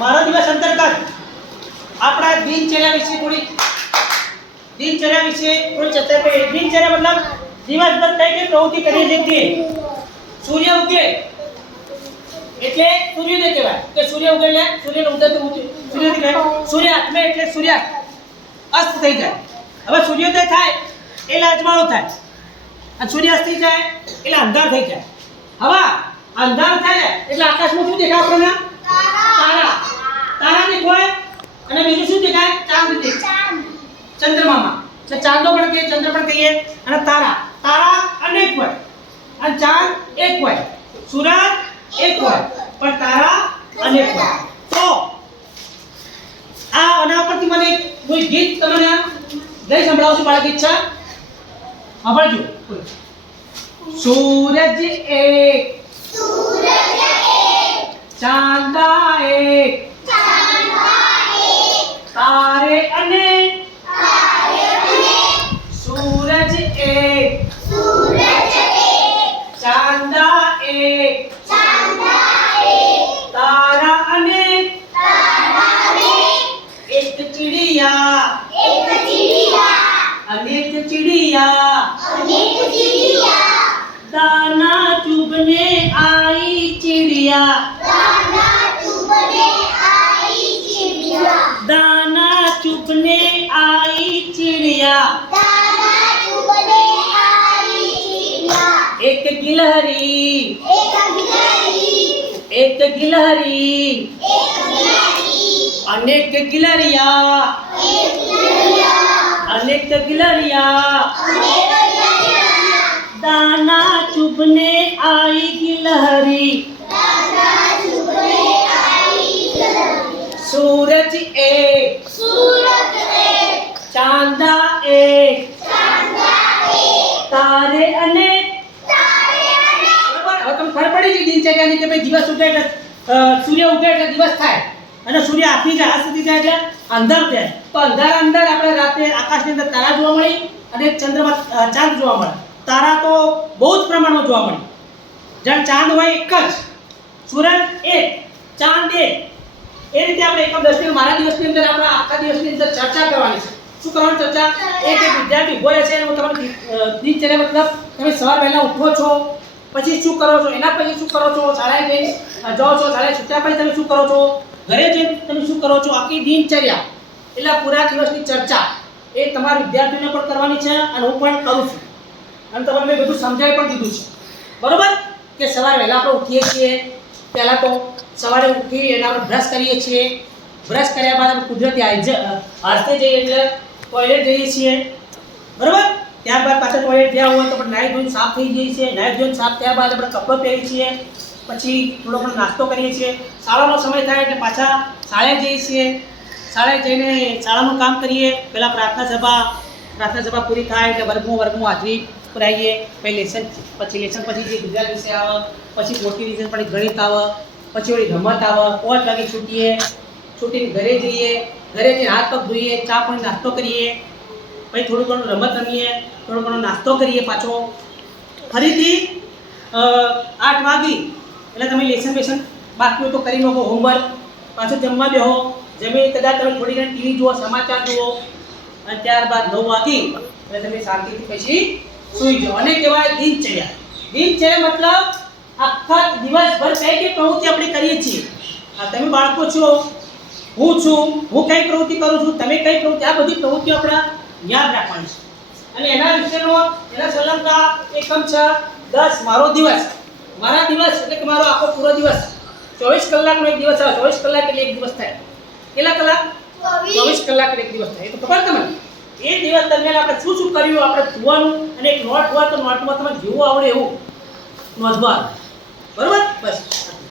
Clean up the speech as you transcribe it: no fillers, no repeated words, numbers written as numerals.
મારો દિવસ અંતર્ગત આપણા દિનચર્યા વિશે થોડી ચર્ચા કરીએ। દિનચર્યા મતલબ દિવસભર કઈ કઈ પ્રવૃત્તિ કરીએ છીએ। સૂર્ય ઉગે એટલે સૂર્યોદય કહેવાય કે સૂર્ય ઉગે એટલે સૂર્યનો ઉદય તો સૂર્યોદય કહેવાય। સૂર્ય આથમે એટલે સૂર્યાસ્ત અસ્ત થઈ જાય। હવે સૂર્યોદય થાય એટલે અજવાળો થાય અને સૂર્યાસ્ત થઈ જાય એટલે અંધાર થઈ જાય। હવે અંધાર થાય એટલે આકાશમાં શું દેખાય આપણને? તારા તારા દેખાય અને બીજું શું દેખાય? ચાંદ દેખાય। ચંદ્રમામાં એટલે ચાંદો પણ કહીએ ચંદ્ર પણ કહીએ અને તારા અનેક હોય અને ચાંદ એક હોય સૂરજ એક હોય પણ તારા અનેક હોય। તો આ આના પરથી મને કોઈ ગીત તમને લઈ સંભળાવું છું। બાળક ઈચ્છા સાંભળજો। સૂરજ એક ચાંદા એક તારે અનેક सूरज एक चांदा एक तारा अनेक एक चिड़िया अनेक चिड़िया दाना चुभने आई चिड़िया दाना चुभने आई चिड़िया एक गिलहरी अनेक गिलहरिया दाना चुभने आई गिलहरी सूरज एक चांदा एक तारे अनेक। ખબર પડી ગઈ દિનચર્યાની કે ભાઈ દિવસ ઉગે એટલે સૂર્ય ઉગે એટલે દિવસ થાય અને સૂર્ય આથમી જાય આ સુધી જાય એટલે અંધાર થાય। તો અંદર આપણે રાતે આકાશની અંદર તારા જોવા મળી અને ચંદ્રમાં ચાંદ જોવા મળે। તારા તો બહુ જ પ્રમાણમાં જોવા મળી। જેમ ચાંદ હોય એક જ સૂરજ એક ચાંદ એક એ રીતે આપણે એકમ દસની મારા દિવસની અંદર આપણા આખા દિવસની અંદર ચર્ચા કરવાની છે। શું કરવાની ચર્ચા? એક વિદ્યાર્થી ઉભો રહે છે અને તમારી દિનચર્યા મતલબ તમે સવાર પહેલા ઉઠો છો પછી શું કરો છો એના પછી શું કરો છો શાળાએ જઈને જાઓ છો શાળાએ છૂટ્યા પછી તમે શું કરો છો ઘરે જઈને તમે શું કરો છો આખી દિનચર્યા એટલે પૂરા દિવસની ચર્ચા એ તમારા વિદ્યાર્થીઓને પણ કરવાની છે અને હું પણ કરું છું અને તમને મેં બધું સમજાવી પણ દીધું છે બરોબર કે સવારે વહેલા આપણે ઉઠીએ છીએ પહેલાં તો સવારે ઉઠી અને આપણે બ્રશ કરીએ છીએ બ્રશ કર્યા બાદ આપણે કુદરતી હાથે જઈએ એટલે ટોયલેટ જઈએ છીએ બરોબર ત્યારબાદ પાછા ટોયલેટ ગયા હોય તો આપણે નાહી ધોઈને સાફ થઈ જઈએ છીએ નાહી ધોઈને સાફ થયા બાદ આપણે કપડાં પહેરીએ છીએ પછી થોડો ઘણો નાસ્તો કરીએ છીએ શાળાનો સમય થાય એટલે પાછા શાળાએ જઈએ છીએ શાળાએ જઈને શાળાનું કામ કરીએ પહેલાં પ્રાર્થના સભા પૂરી થાય એટલે વર્ગમાં હાજરી પુરાવીએ પછી લેસન પછી જે ગુજરાત વિષય આવે પછી મોટી રિવિઝન પણ ગણિત આવે પછી વળી રમત આવે 5 વાગે છૂટીને ઘરે જઈએ ઘરે જઈને હાથ પગ ધોઈએ ચા પાણી નાસ્તો કરીએ પછી થોડું ઘણું રમત રમીએ થોડો ઘણો નાસ્તો કરીએ પાછો ફરીથી 8 વાગી એટલે તમે લેસન બાકી હોય તો કરી નાખો હોમવર્ક પાછું જમવા બેહો જમી કદાચ તમે થોડી ઘણી ટીવી જુઓ સમાચાર જુઓ અને ત્યારબાદ 9 વાગી એટલે તમે શાંતિથી પછી સૂઈ જાઓ અને કહેવાય દિનચર્યા મતલબ આખા દિવસભર કઈ કઈ પ્રવૃત્તિ આપણે કરીએ છીએ તમે બાળકો છો હું છું હું કઈ પ્રવૃત્તિ કરું છું તમે કઈ પ્રવૃત્તિ આ બધી પ્રવૃત્તિઓ આપણે યાદ રાખવાની છે અને એના વિશેનો એના સલંકા એકમ 10 મારા દિવસ એટલે કે મારો આખો પૂરો દિવસ 24 કલાકનો એક દિવસ આવે 24 કલાક એટલે એક દિવસ થાય કેટલા કલાક 24 કલાક એટલે એક દિવસ થાય એ તો ખબર તમને એ દિવસ દરમિયાન આપણે શું કર્યું આપણે જોવાનું અને એક નોટ હોય તો નોટમાં તમને જેવું આવડે એવું નોંધવાનું બરોબર બસ